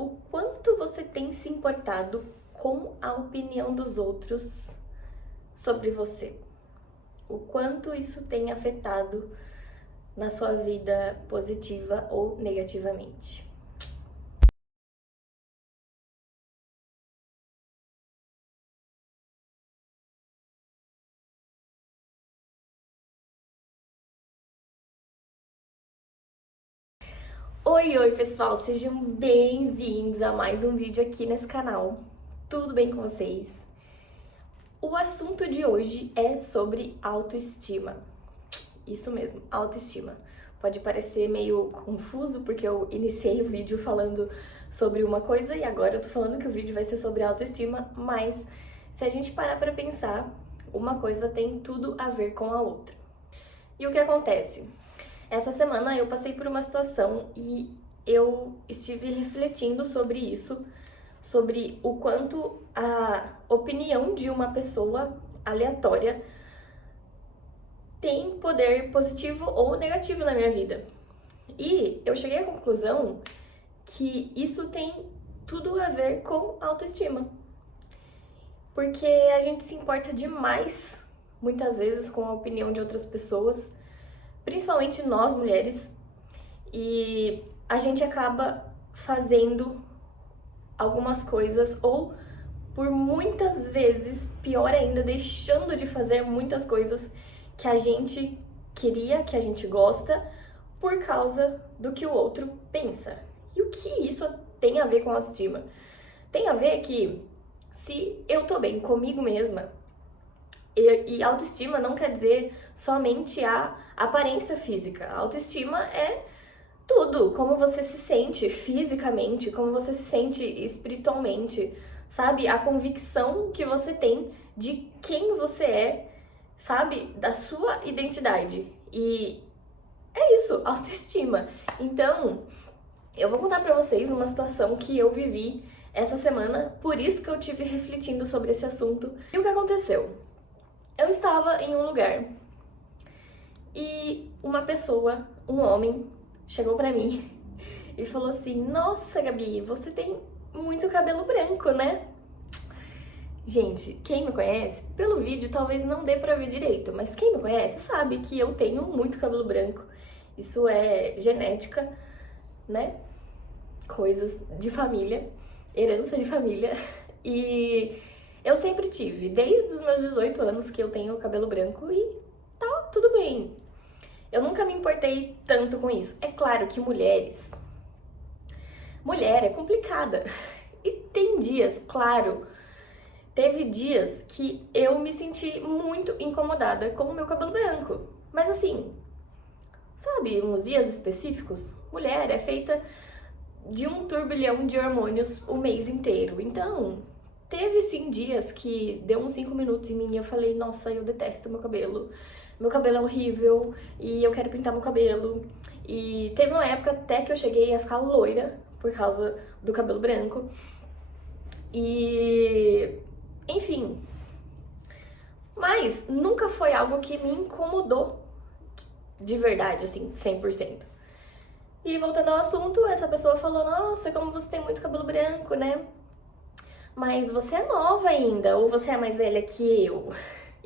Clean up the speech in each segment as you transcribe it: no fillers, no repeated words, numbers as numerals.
O quanto você tem se importado com a opinião dos outros sobre você? O quanto isso tem afetado na sua vida positiva ou negativamente? Oi, pessoal, sejam bem-vindos a mais um vídeo aqui nesse canal. Tudo bem com vocês? O assunto de hoje é sobre autoestima. Isso mesmo, autoestima. Pode parecer meio confuso porque eu iniciei o vídeo falando sobre uma coisa e agora eu tô falando que o vídeo vai ser sobre autoestima, mas se a gente parar pra pensar, uma coisa tem tudo a ver com a outra. E o que acontece? Essa semana eu passei por uma situação e eu estive refletindo sobre isso, sobre o quanto a opinião de uma pessoa aleatória tem poder positivo ou negativo na minha vida. E eu cheguei à conclusão que isso tem tudo a ver com autoestima. Porque a gente se importa demais, muitas vezes, com a opinião de outras pessoas, principalmente nós mulheres, e a gente acaba fazendo algumas coisas ou por muitas vezes, pior ainda, deixando de fazer muitas coisas que a gente queria, que a gente gosta, por causa do que o outro pensa. E o que isso tem a ver com autoestima? Tem a ver que se eu tô bem comigo mesma, e autoestima não quer dizer somente a aparência física. A autoestima é tudo, como você se sente fisicamente, como você se sente espiritualmente, sabe? A convicção que você tem de quem você é, sabe? Da sua identidade. E é isso, autoestima. Então, eu vou contar pra vocês uma situação que eu vivi essa semana, por isso que eu tive refletindo sobre esse assunto. E o que aconteceu? Eu estava em um lugar e uma pessoa, um homem, chegou pra mim e falou assim: Nossa, Gabi, você tem muito cabelo branco, né? Gente, quem me conhece, pelo vídeo talvez não dê pra ver direito, mas quem me conhece sabe que eu tenho muito cabelo branco. Isso é genética, né? Coisas de família, herança de família. E eu sempre tive, desde os meus 18 anos que eu tenho cabelo branco e tá tudo bem. Eu nunca me importei tanto com isso. É claro que mulher é complicada. E tem dias, claro, teve dias que eu me senti muito incomodada com o meu cabelo branco. Mas assim, sabe, uns dias específicos? Mulher é feita de um turbilhão de hormônios o mês inteiro. Então, teve sim dias que deu uns 5 minutos em mim e eu falei: Nossa, eu detesto meu cabelo. Meu cabelo é horrível e eu quero pintar meu cabelo. E teve uma época até que eu cheguei a ficar loira por causa do cabelo branco. E enfim, mas nunca foi algo que me incomodou de verdade, assim, 100%. E voltando ao assunto, essa pessoa falou: Nossa, como você tem muito cabelo branco, né? Mas você é nova ainda, ou você é mais velha que eu?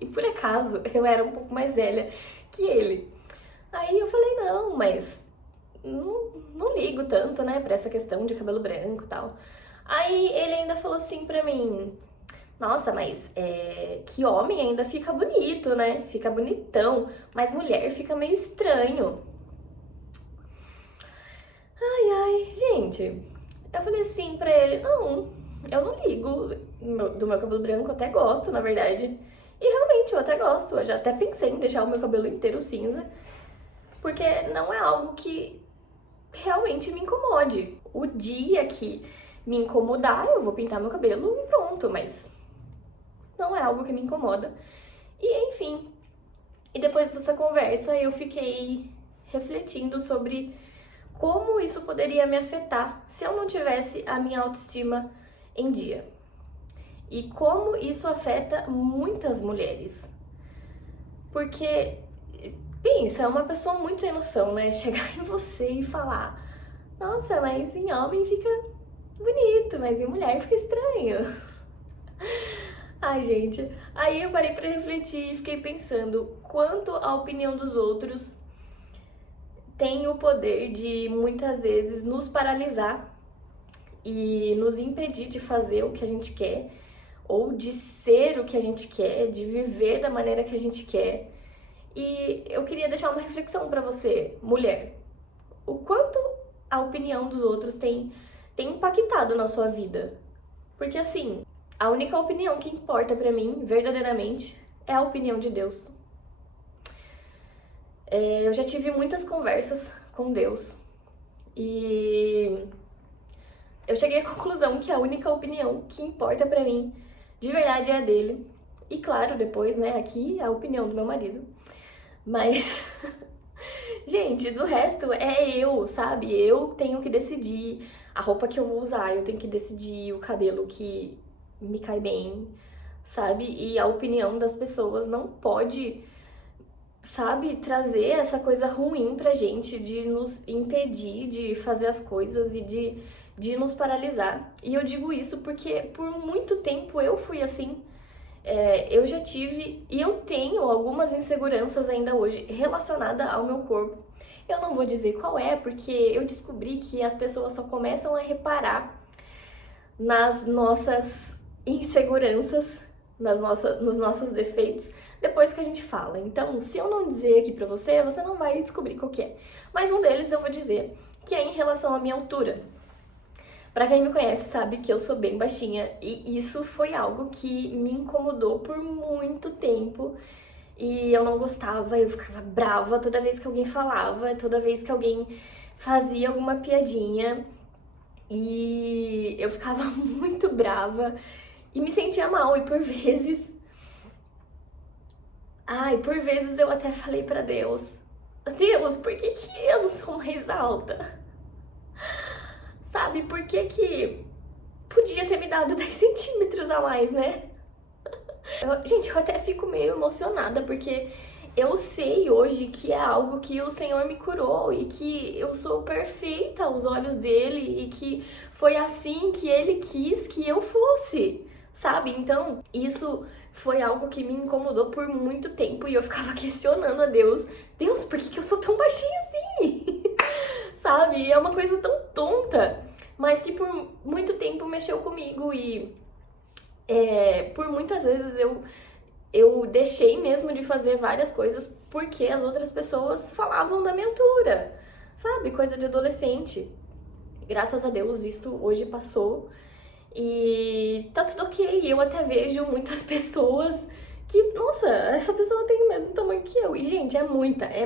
E por acaso eu era um pouco mais velha que ele. Aí eu falei: Não, mas não ligo tanto, né, pra essa questão de cabelo branco e tal. Aí ele ainda falou assim pra mim: Nossa, mas que homem ainda fica bonito, né? Fica bonitão, mas mulher fica meio estranho. Ai, gente, eu falei assim pra ele: Não, eu não ligo do meu cabelo branco, eu até gosto, na verdade. E realmente, eu até gosto, eu já até pensei em deixar o meu cabelo inteiro cinza, porque não é algo que realmente me incomode. O dia que me incomodar, eu vou pintar meu cabelo e pronto, mas não é algo que me incomoda. E enfim, e depois dessa conversa eu fiquei refletindo sobre como isso poderia me afetar se eu não tivesse a minha autoestima em dia. E como isso afeta muitas mulheres. Porque, pensa, é uma pessoa muito sem noção, né? Chegar em você e falar: Nossa, mas em homem fica bonito, mas em mulher fica estranho. Ai, gente, aí eu parei pra refletir e fiquei pensando quanto a opinião dos outros tem o poder de muitas vezes nos paralisar e nos impedir de fazer o que a gente quer, ou de ser o que a gente quer, de viver da maneira que a gente quer. E eu queria deixar uma reflexão pra você, mulher. O quanto a opinião dos outros tem impactado na sua vida? Porque assim, a única opinião que importa pra mim, verdadeiramente, é a opinião de Deus. Eu já tive muitas conversas com Deus e eu cheguei à conclusão que a única opinião que importa pra mim, de verdade, é a dele. E claro, depois, né, aqui a opinião do meu marido. Mas, gente, do resto é eu, sabe? Eu tenho que decidir a roupa que eu vou usar, eu tenho que decidir o cabelo que me cai bem, sabe? E a opinião das pessoas não pode, sabe, trazer essa coisa ruim pra gente, de nos impedir de fazer as coisas e de nos paralisar. E eu digo isso porque por muito tempo eu fui assim. Eu já tive e eu tenho algumas inseguranças ainda hoje relacionadas ao meu corpo. Eu não vou dizer qual é, porque eu descobri que as pessoas só começam a reparar nas nossas inseguranças, nos nossos defeitos, depois que a gente fala. Então, se eu não dizer aqui pra você, você não vai descobrir qual que é. Mas um deles eu vou dizer, que é em relação à minha altura. Pra quem me conhece sabe que eu sou bem baixinha e isso foi algo que me incomodou por muito tempo e eu não gostava, eu ficava brava toda vez que alguém falava, toda vez que alguém fazia alguma piadinha e eu ficava muito brava e me sentia mal e por vezes... por vezes eu até falei pra Deus, Deus, por que eu não sou mais alta? Sabe, por que podia ter me dado 10 centímetros a mais, né? Gente, eu até fico meio emocionada, porque eu sei hoje que é algo que o Senhor me curou e que eu sou perfeita aos olhos dele e que foi assim que ele quis que eu fosse, sabe? Então, isso foi algo que me incomodou por muito tempo e eu ficava questionando a Deus, Deus, por que eu sou tão baixinha assim? Sabe? É uma coisa tão tonta, mas que por muito tempo mexeu comigo e por muitas vezes eu deixei mesmo de fazer várias coisas porque as outras pessoas falavam da minha altura, sabe? Coisa de adolescente. Graças a Deus isso hoje passou e tá tudo ok. Eu até vejo muitas pessoas que, nossa, essa pessoa tem o mesmo tamanho que eu. E, gente, é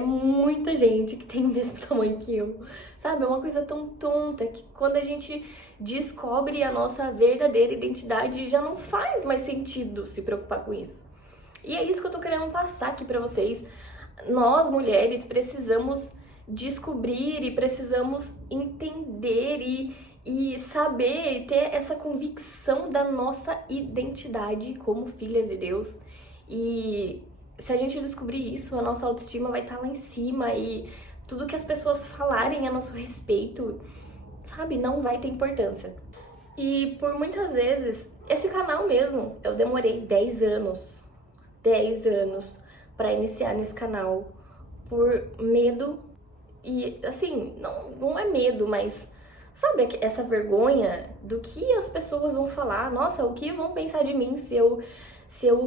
muita gente que tem o mesmo tamanho que eu. Sabe? É uma coisa tão tonta que quando a gente descobre a nossa verdadeira identidade, já não faz mais sentido se preocupar com isso. E é isso que eu tô querendo passar aqui pra vocês. Nós, mulheres, precisamos descobrir e precisamos entender e saber, ter essa convicção da nossa identidade como filhas de Deus. E se a gente descobrir isso, a nossa autoestima vai estar lá em cima e tudo que as pessoas falarem a nosso respeito, sabe, não vai ter importância. E por muitas vezes, esse canal mesmo, eu demorei 10 anos pra iniciar nesse canal por medo e, assim, não é medo, mas sabe essa vergonha do que as pessoas vão falar? Nossa, o que vão pensar de mim se eu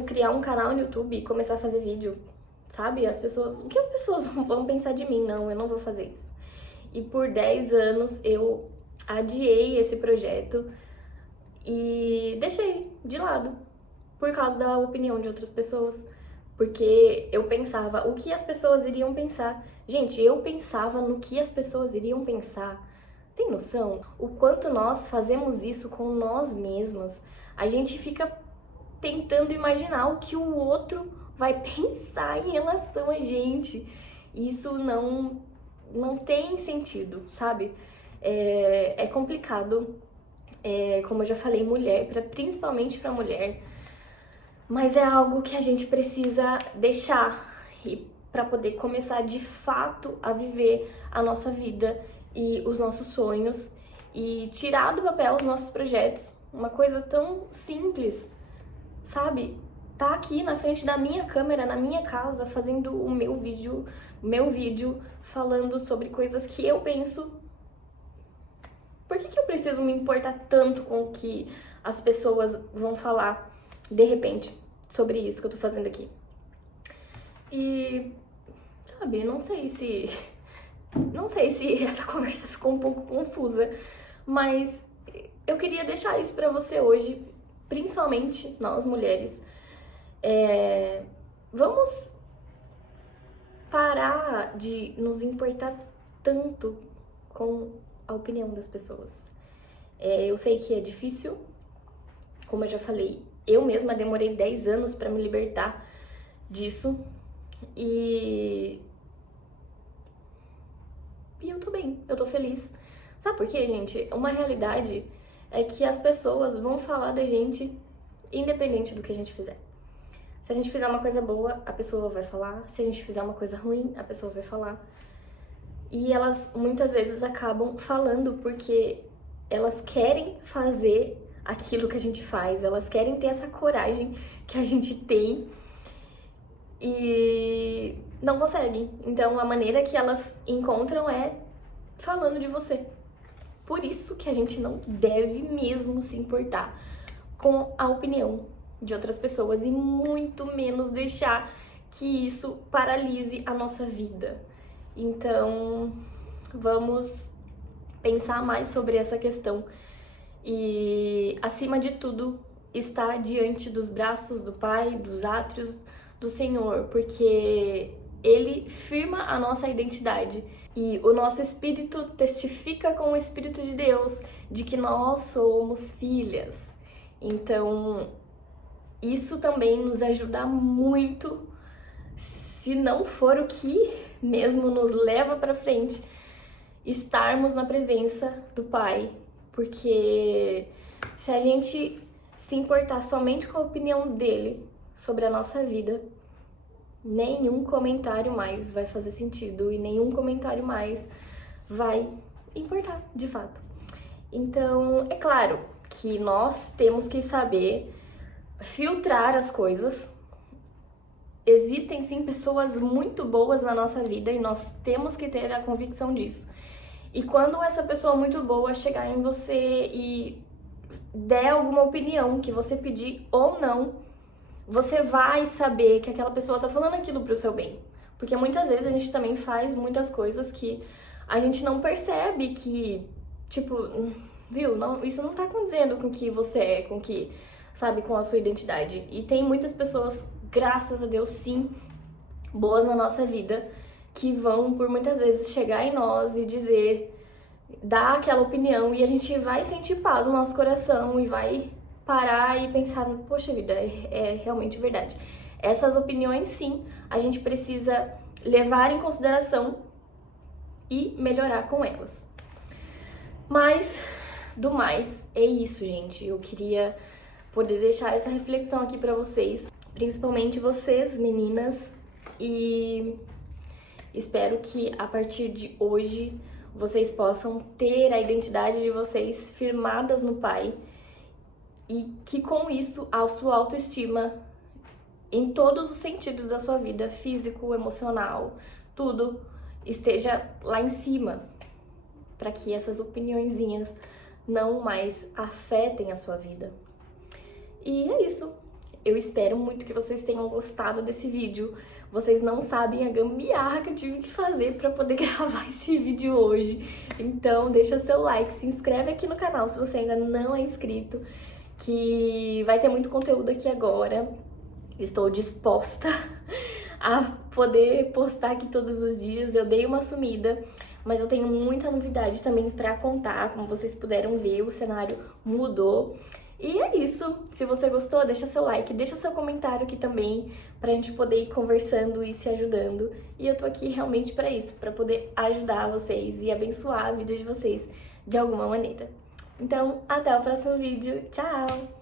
criar um canal no YouTube e começar a fazer vídeo, sabe? O que as pessoas vão pensar de mim? Não, eu não vou fazer isso. E por 10 anos eu adiei esse projeto e deixei de lado por causa da opinião de outras pessoas. Porque eu pensava o que as pessoas iriam pensar. Gente, eu pensava no que as pessoas iriam pensar. Tem noção? O quanto nós fazemos isso com nós mesmas? A gente fica tentando imaginar o que o outro vai pensar em relação a gente. Isso não tem sentido, sabe? É complicado, como eu já falei, principalmente pra mulher, mas é algo que a gente precisa deixar e para poder começar de fato a viver a nossa vida e os nossos sonhos e tirar do papel os nossos projetos. Uma coisa tão simples, sabe? Tá aqui na frente da minha câmera, na minha casa, fazendo o meu vídeo falando sobre coisas que eu penso. Por que eu preciso me importar tanto com o que as pessoas vão falar, de repente, sobre isso que eu tô fazendo aqui? E, sabe, não sei se essa conversa ficou um pouco confusa, mas eu queria deixar isso pra você hoje, principalmente nós mulheres. Vamos parar de nos importar tanto com a opinião das pessoas. Eu sei que é difícil, como eu já falei, eu mesma demorei 10 anos pra me libertar disso e eu tô bem, eu tô feliz. Sabe por quê, gente? Uma realidade é que as pessoas vão falar da gente independente do que a gente fizer. Se a gente fizer uma coisa boa, a pessoa vai falar. Se a gente fizer uma coisa ruim, a pessoa vai falar. E elas muitas vezes acabam falando porque elas querem fazer aquilo que a gente faz, elas querem ter essa coragem que a gente tem e não conseguem. Então a maneira que elas encontram é falando de você. Por isso que a gente não deve mesmo se importar com a opinião de outras pessoas e muito menos deixar que isso paralise a nossa vida. Então, vamos pensar mais sobre essa questão e, acima de tudo, estar diante dos braços do Pai, dos átrios do Senhor, porque Ele firma a nossa identidade e o nosso espírito testifica com o Espírito de Deus de que nós somos filhas. Então, isso também nos ajuda muito, se não for o que mesmo nos leva para frente, estarmos na presença do Pai, porque se a gente se importar somente com a opinião dele sobre a nossa vida, nenhum comentário mais vai fazer sentido e nenhum comentário mais vai importar, de fato. Então, é claro que nós temos que saber filtrar as coisas. Existem sim pessoas muito boas na nossa vida e nós temos que ter a convicção disso. E quando essa pessoa muito boa chegar em você e der alguma opinião que você pedir ou não, você vai saber que aquela pessoa tá falando aquilo pro seu bem. Porque muitas vezes a gente também faz muitas coisas que a gente não percebe que, tipo, viu, não, isso não tá condizendo com o que você é, com que, sabe, com a sua identidade. E tem muitas pessoas, graças a Deus, sim, boas na nossa vida, que vão, por muitas vezes, chegar em nós e dizer, dar aquela opinião, e a gente vai sentir paz no nosso coração e vai parar e pensar, poxa vida, é realmente verdade. Essas opiniões, sim, a gente precisa levar em consideração e melhorar com elas. Mas, do mais, é isso, gente. Eu queria poder deixar essa reflexão aqui pra vocês, principalmente vocês, meninas, e espero que a partir de hoje vocês possam ter a identidade de vocês firmadas no Pai e que com isso a sua autoestima em todos os sentidos da sua vida, físico, emocional, tudo, esteja lá em cima, para que essas opiniõezinhas não mais afetem a sua vida. E é isso. Eu espero muito que vocês tenham gostado desse vídeo. Vocês não sabem a gambiarra que eu tive que fazer para poder gravar esse vídeo hoje. Então deixa seu like, se inscreve aqui no canal se você ainda não é inscrito, que vai ter muito conteúdo aqui agora. Estou disposta a poder postar aqui todos os dias. Eu dei uma sumida, mas eu tenho muita novidade também para contar. Como vocês puderam ver, o cenário mudou. E é isso. Se você gostou, deixa seu like, deixa seu comentário aqui também, pra gente poder ir conversando e se ajudando. E eu tô aqui realmente pra isso, pra poder ajudar vocês e abençoar a vida de vocês de alguma maneira. Então, até o próximo vídeo. Tchau!